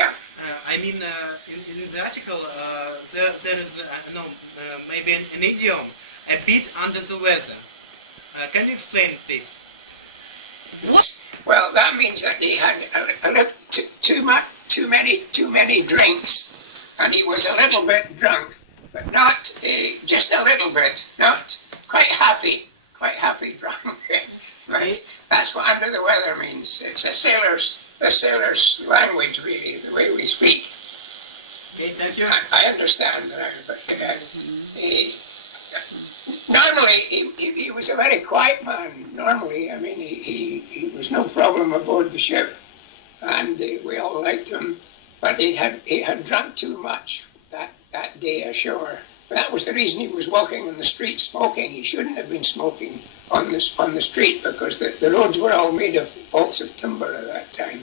Yeah. I mean, in the article, there is maybe an idiom, a bit under the weather. Can you explain, please? Well, that means that he had a little too many drinks, and he was a little bit drunk, but not just a little bit, not quite happy drunk. Right? That's what under the weather means. It's a sailor's language, really, the way we speak. Okay, thank you. I understand that, but normally he was a very quiet man. Normally, I mean, he was no problem aboard the ship, and we all liked him. But he had drunk too much that day ashore. That was the reason he was walking in the street smoking. He shouldn't have been smoking on the street, because the roads were all made of bolts of timber at that time.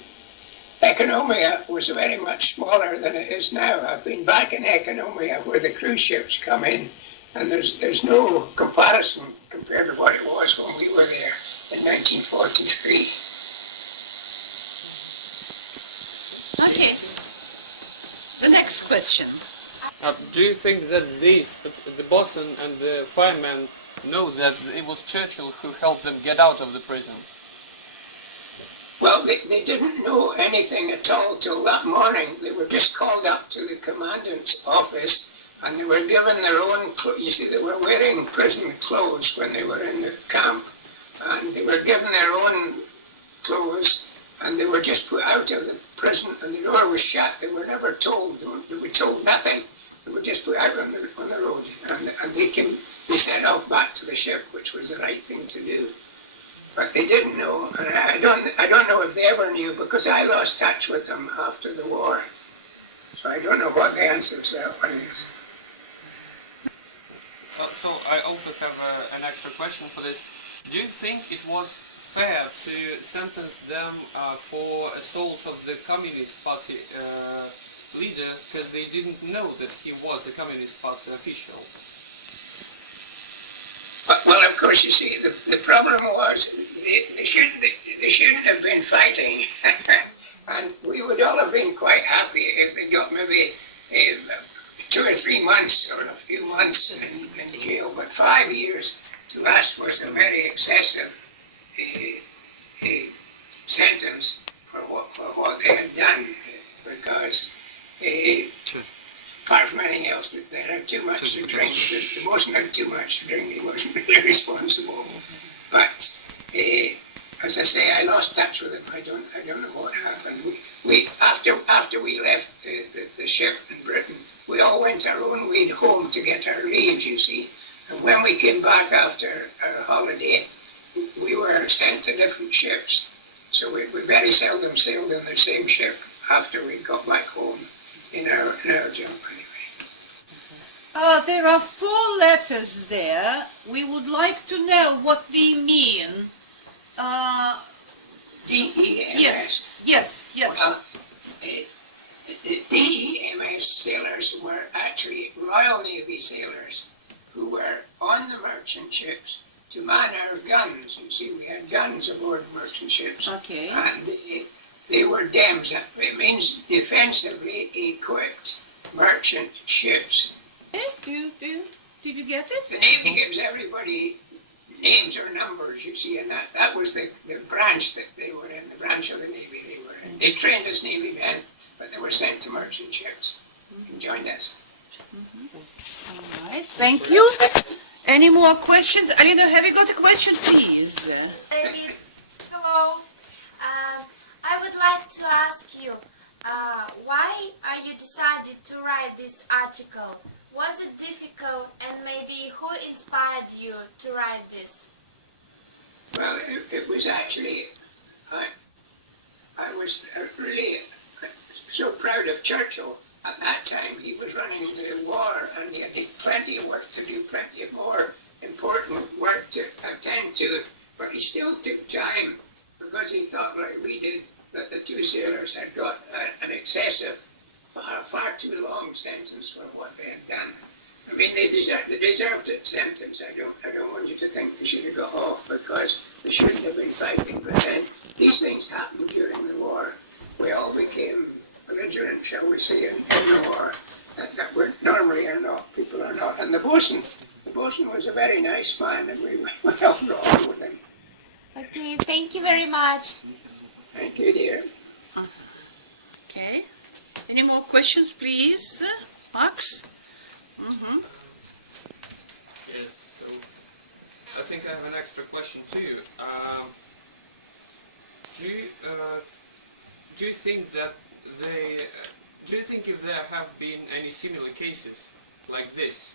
Economia was very much smaller than it is now. I've been back in Economia where the cruise ships come in, and there's no comparison compared to what it was when we were there in 1943. Okay. The next question. Do you think that the bosun and the firemen know that it was Churchill who helped them get out of the prison? Well, they didn't know anything at all till that morning. They were just called up to the commandant's office, and they were given their own clothes. You see, they were wearing prison clothes when they were in the camp, and they were given their own clothes, and they were just put out of the prison, and the door was shut. They were never told. They were told nothing. They were just put out on the road, and they set off back to the ship, which was the right thing to do. But they didn't know, and I don't know if they ever knew, because I lost touch with them after the war. So I don't know what the answer to that one is. So I also have an extra question for this. Do you think it was fair to sentence them for assault of the Communist Party leader because they didn't know that he was a Communist Party official? Well, of course, you see, the problem was they shouldn't have been fighting, and we would all have been quite happy if they got maybe 2 or 3 months or a few months in jail. But 5 years to us was a very excessive sentence for what they had done, because apart from anything else, they had too much to drink. The bosun had too much to drink. He wasn't really responsible. But as I say, I lost touch with him. I don't know what happened. We after we left the ship in Britain, we all went our own way home to get our leaves, you see. And when we came back after our holiday, we were sent to different ships. So we very seldom sailed in the same ship after we got back home in our job anyway. There are 4 letters there. We would like to know what they mean. DEMS. Yes. Well, the DEMS sailors were actually Royal Navy sailors who were on the merchant ships to man our guns. You see, we had guns aboard merchant ships. Okay. And they were DEMS. It means defensively equipped merchant ships. Did you get it? The Navy gives everybody names or numbers, you see, and that was the branch that they were in, the branch of the Navy they were in. They trained as Navy men, but they were sent to merchant ships and joined us. All right, thank you. Any more questions? Alina, have you got a question, please? David, hello. I would like to ask you, why are you decided to write this article? Was it difficult, and maybe who inspired you to write this? Well, it was actually, I was really so proud of Churchill. At that time, he was running the war, and he had plenty of work to do, plenty of more important work to attend to, but he still took time, because he thought, like we did, that the 2 sailors had got an excessive, far too long sentence for what they had done. I mean, they deserved a sentence. I don't want you to think they should have got off because they shouldn't have been fighting. But then these things happened during the war. We all became belligerent, shall we say, in the war, that were normally are not, people are not. And the bosun was a very nice man, and we all got on with him. Okay, thank you very much. Thank you, dear. Okay. Any more questions, please? Max? Yes, so I think I have an extra question too. Do you think that do you think if there have been any similar cases like this?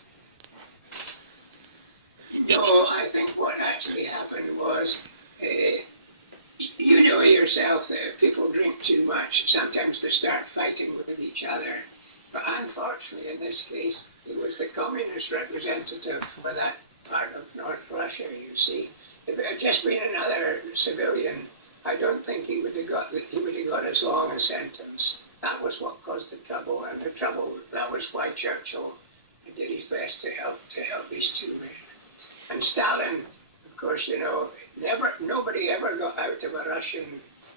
No, I think what actually happened was, you know yourself that if people drink too much, sometimes they start fighting with each other. But unfortunately, in this case, it was the communist representative for that part of North Russia, you see. If it had just been another civilian, I don't think he would have got as long a sentence. That was what caused the trouble, and that was why Churchill did his best to help these two men. And Stalin, of course, you know, nobody ever got out of a Russian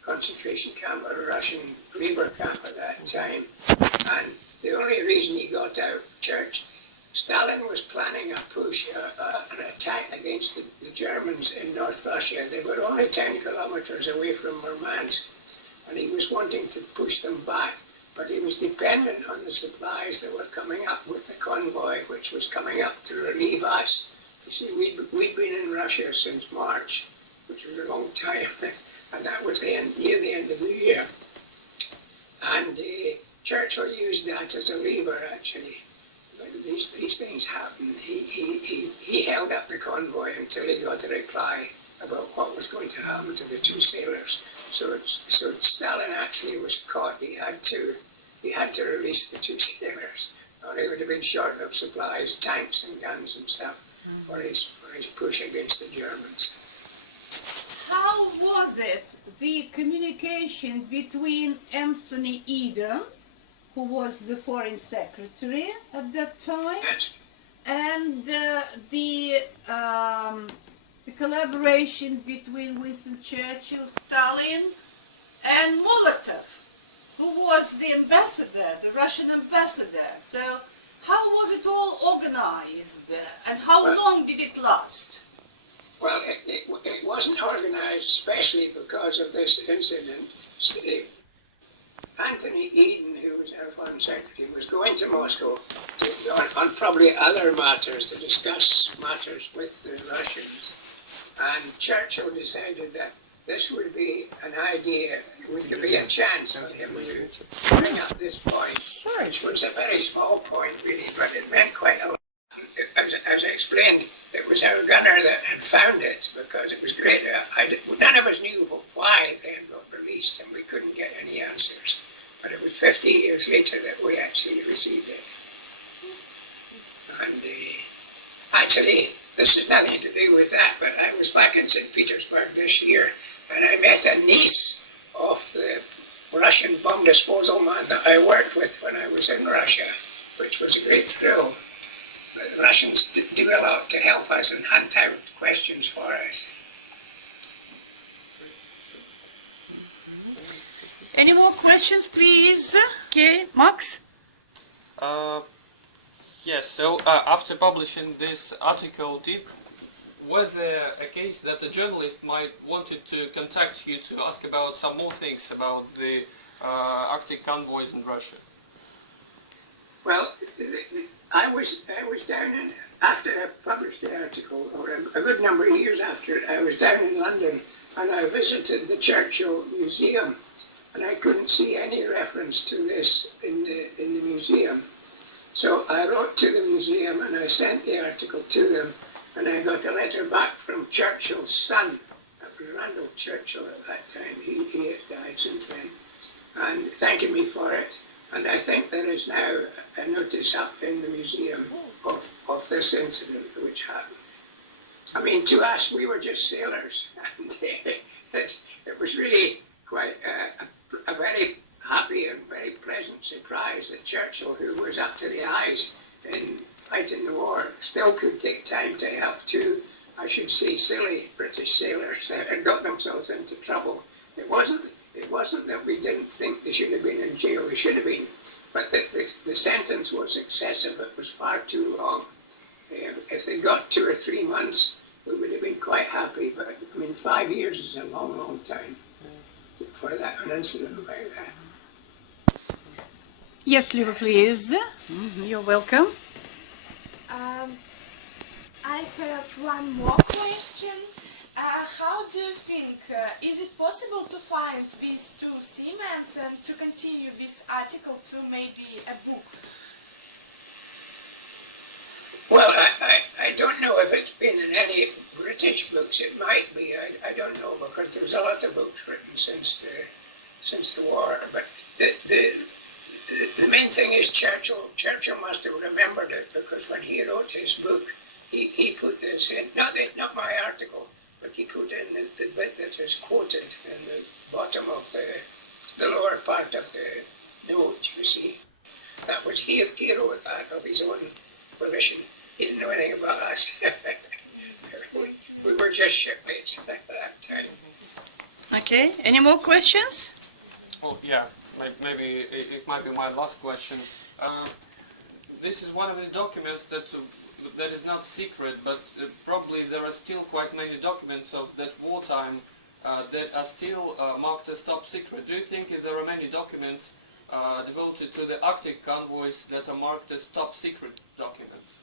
concentration camp or a Russian labor camp at that time. And the only reason he got out, Stalin was planning a push, an attack against the Germans in North Russia. They were only 10 kilometers away from Murmansk, and he was wanting to push them back. But he was dependent on the supplies that were coming up with the convoy, which was coming up to relieve us. You see, we'd been in Russia since March, which was a long time, and that was near the end of the year. And Churchill used that as a lever, actually. These things happened. He held up the convoy until he got a reply about what was going to happen to the two sailors. So Stalin actually was caught. He had to release the two sailors, or he would have been short of supplies, tanks and guns and stuff for his push against the Germans. How was it, the communication between Anthony Eden, who was the foreign secretary at that time, Yes. and the collaboration between Winston Churchill, Stalin, and Molotov, who was the ambassador, the Russian ambassador? So how was it all organized, and how long did it last? Well, it wasn't organized especially because of this incident. Anthony Eden, who was our foreign secretary, was going to Moscow on probably other matters, to discuss matters with the Russians. And Churchill decided that this would be an idea, would be a chance for him to bring up this point, which was a very small point really, but it meant quite a lot. As I explained, it was our gunner that had found it, because it was great. None of us knew why they had got released, and we couldn't get any answers. But it was 50 years later that we actually received it. And actually, this has nothing to do with that, but I was back in St. Petersburg this year, and I met a niece of the Russian bomb disposal man that I worked with when I was in Russia, which was a great thrill. The Russians do a lot to help us and hunt out questions for us. Any more questions, please? Okay, Max? Yes, so after publishing this article, was there a case that a journalist might wanted to contact you to ask about some more things about the Arctic convoys in Russia? Well, I was down in, after I published the article, or a good number of years after, I was down in London, and I visited the Churchill Museum, and I couldn't see any reference to this in the museum. So I wrote to the museum and I sent the article to them, and I got a letter back from Churchill's son. That was Randolph Churchill at that time. He had died since then, and thanking me for it. And I think there is now a notice up in the museum of this incident which happened. I mean, to us, we were just sailors, and it was really quite a very happy and very pleasant surprise that Churchill, who was up to the eyes in fighting the war, still could take time to help two, I should say, silly British sailors that had got themselves into trouble. It wasn't wasn't that we didn't think they should have been in jail, they should have been, but the sentence was excessive, it was far too long. If they got 2 or 3 months, we would have been quite happy, but I mean 5 years is a long, long time for that, an incident like that. Yes, Liva, please. You're welcome. I have one more question. How do you think, is it possible to find these two seamen and to continue this article to maybe a book? Well, I don't know if it's been in any British books. It might be. I don't know, because there's a lot of books written since the war. But the main thing is Churchill. Churchill must have remembered it, because when he wrote his book, he put this in. Not my article, but he put in the bit that is quoted in the bottom of the lower part of the note. You see, that was he wrote that of his own volition. He didn't know anything about us. we were just shipmates at that time. Okay, any more questions? Well, yeah, maybe it might be my last question. This is one of the documents that is not secret, but probably there are still quite many documents of that wartime that are still marked as top secret. Do you think there are many documents devoted to the Arctic convoys that are marked as top secret documents?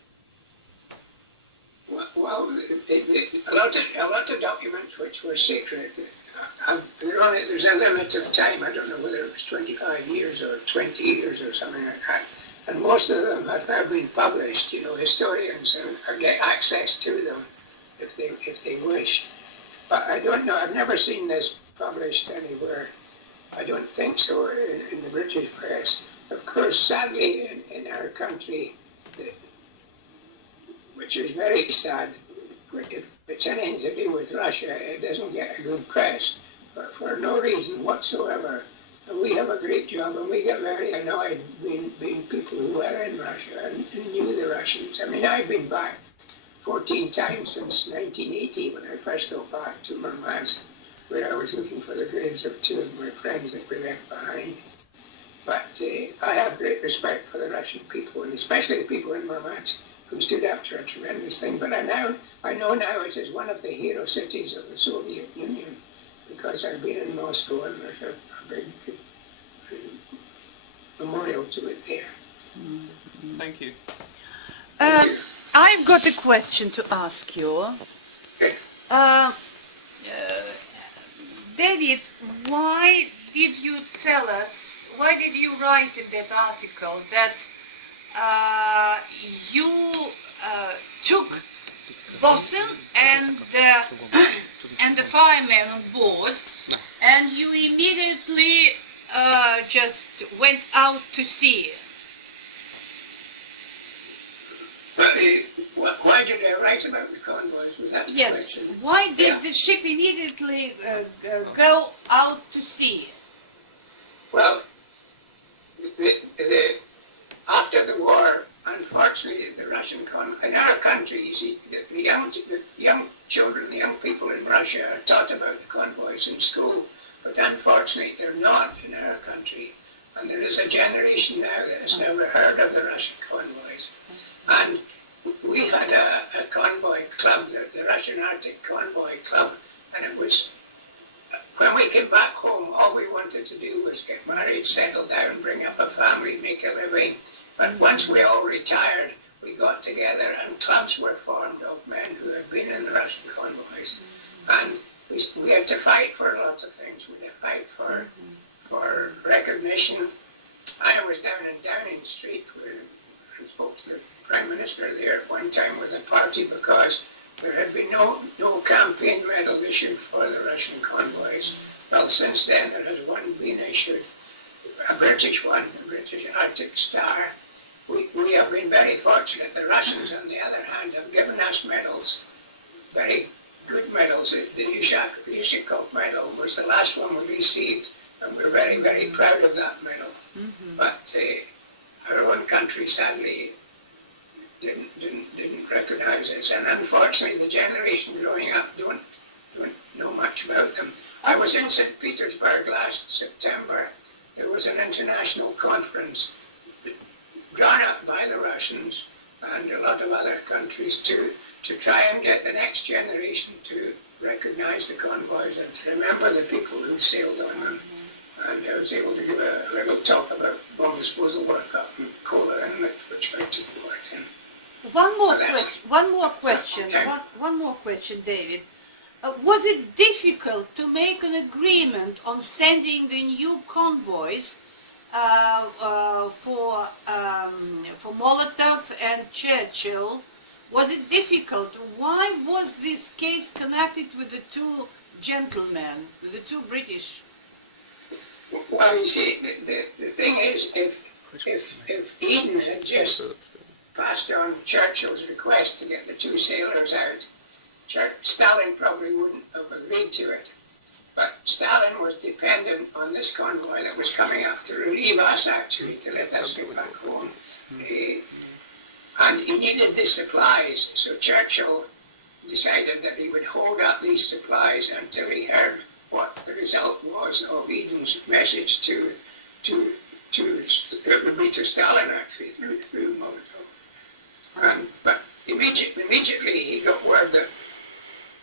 Well, a lot of documents which were secret. There's a limit of time. I don't know whether it was 25 years or 20 years or something like that. And most of them have now been published. You know, historians get access to them if they wish. But I don't know. I've never seen this published anywhere. I don't think so in the British press. Of course, sadly, in our country, which is very sad, if it's anything to do with Russia, it doesn't get a good press, but for no reason whatsoever. And we have a great job, and we get very annoyed being people who were in Russia and knew the Russians. I mean, I've been back 14 times since 1980 when I first got back to Murmansk, where I was looking for the graves of 2 of my friends that we left behind. But I have great respect for the Russian people, and especially the people in Murmansk, who stood up to a tremendous thing. But I know now it is one of the hero cities of the Soviet Union, because I've been in Moscow and there's a big memorial to it there. Thank you. I've got a question to ask you. Okay. David, why did you tell us, why did you write in that article that you took Bosun and the firemen on board, and you immediately just went out to sea? Why did I write about the convoys? Was that the Yes. question? Why did Yeah. the ship immediately go out to sea? Well, after the war, unfortunately, the Russian in our country, you see, the young children, the young people in Russia are taught about the convoys in school, but unfortunately, they're not in our country. And there is a generation now that has never heard of the Russian convoys. And we had a convoy club, the Russian Arctic Convoy Club, and it was, when we came back home, all we wanted to do was get married, settle down, bring up a family, make a living. But once we all retired, we got together and clubs were formed of men who had been in the Russian convoys. And we had to fight for a lot of things. We had to fight for recognition. I was down in Downing Street where I spoke to the Prime Minister there at one time with a party, because there had been no campaign medal issued for the Russian convoys. Well, since then there has one been issued, a British one, the British Arctic Star. We have been very fortunate. The Russians, on the other hand, have given us medals, very good medals. The Yushakov medal was the last one we received, and we're very, very proud of that medal. Mm-hmm. But our own country, sadly, didn't recognize us, and unfortunately, the generation growing up don't know much about them. I was in St. Petersburg last September. There was an international conference drawn up by the Russians and a lot of other countries to try and get the next generation to recognize the convoys and to remember the people who sailed on them. And I was able to give a little talk about bomb disposal work up in Kola Inlet, which I took part in. One more question, David. Was it difficult to make an agreement on sending the new convoys for Molotov and Churchill? Was it difficult? Why was this case connected with the two gentlemen, with the two British? Well, you see, the thing is, if Eden had just passed on Churchill's request to get the two sailors out, Stalin probably wouldn't have agreed to it. But Stalin was dependent on this convoy that was coming up to relieve us, actually, to let us go back home. And he needed the supplies, so Churchill decided that he would hold up these supplies until he heard what the result was of Eden's message to Stalin, actually, through Molotov. But immediately he got word that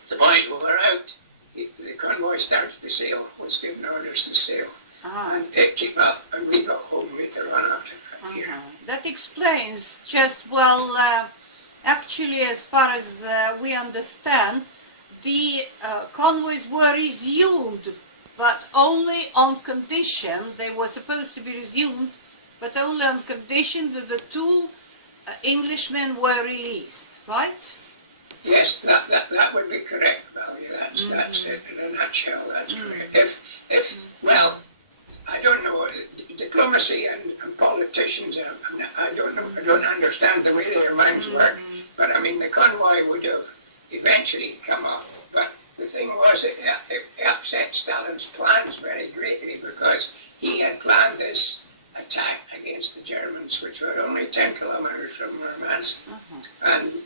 the boys were out. The convoy started to sail, was given orders to sail, and it came up, and we got home later on after that year. That explains just, well, actually, as far as we understand, the convoys were resumed, but only on condition, they were supposed to be resumed, but only on condition that the two Englishmen were released, right? Yes, that would be correct, Valerie. That's it in a nutshell. That's correct. Well, I don't know. Diplomacy and politicians, I don't know. I don't understand the way their minds work. But I mean, the convoy would have eventually come up. But the thing was, it upset Stalin's plans very greatly because he had planned this attack against the Germans, which were only 10 kilometers from Murmansk, and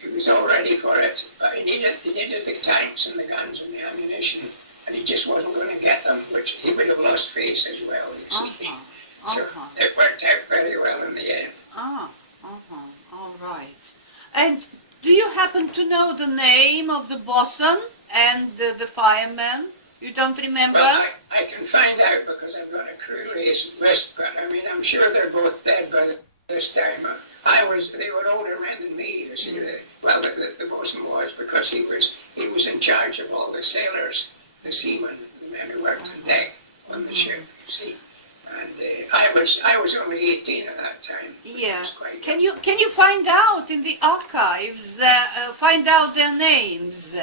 he was all ready for it, but he needed the tanks and the guns and the ammunition, and he just wasn't going to get them, which he would have lost face as well, you see. So it worked out very well in the end. All right. And do you happen to know the name of the bosun and the fireman? You don't remember? Well, I can find out because I've got a crew list, but I mean, I'm sure they're both dead by this time. They were older men than me, you see. The bosun was, because he was in charge of all the sailors, the seamen, the men who worked on deck on the ship, you see. And I was only 18 at that time. Yeah. Can you find out in the archives, find out their names?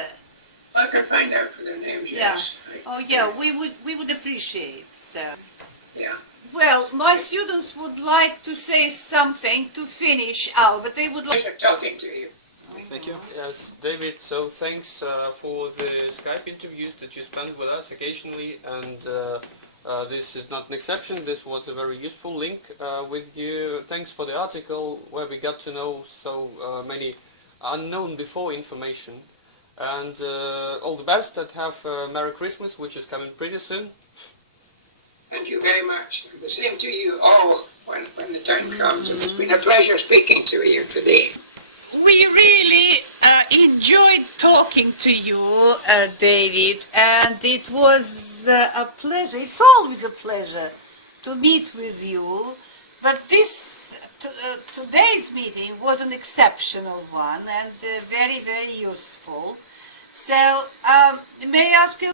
I can find out for their names, yes. We would appreciate so. Yeah. Well, my students would like to say something to finish out, but they would like... Pleasure talking to you. Thank you. Yes, David, so thanks for the Skype interviews that you spend with us occasionally, and this is not an exception. This was a very useful link with you. Thanks for the article where we got to know so many unknown before information. And all the best, and have Merry Christmas, which is coming pretty soon. Thank you very much. The same to you all when the time comes. It's been a pleasure speaking to you today. We really enjoyed talking to you, David, and it was a pleasure. It's always a pleasure to meet with you, but today's meeting was an exceptional one and very, very useful. So, may I ask you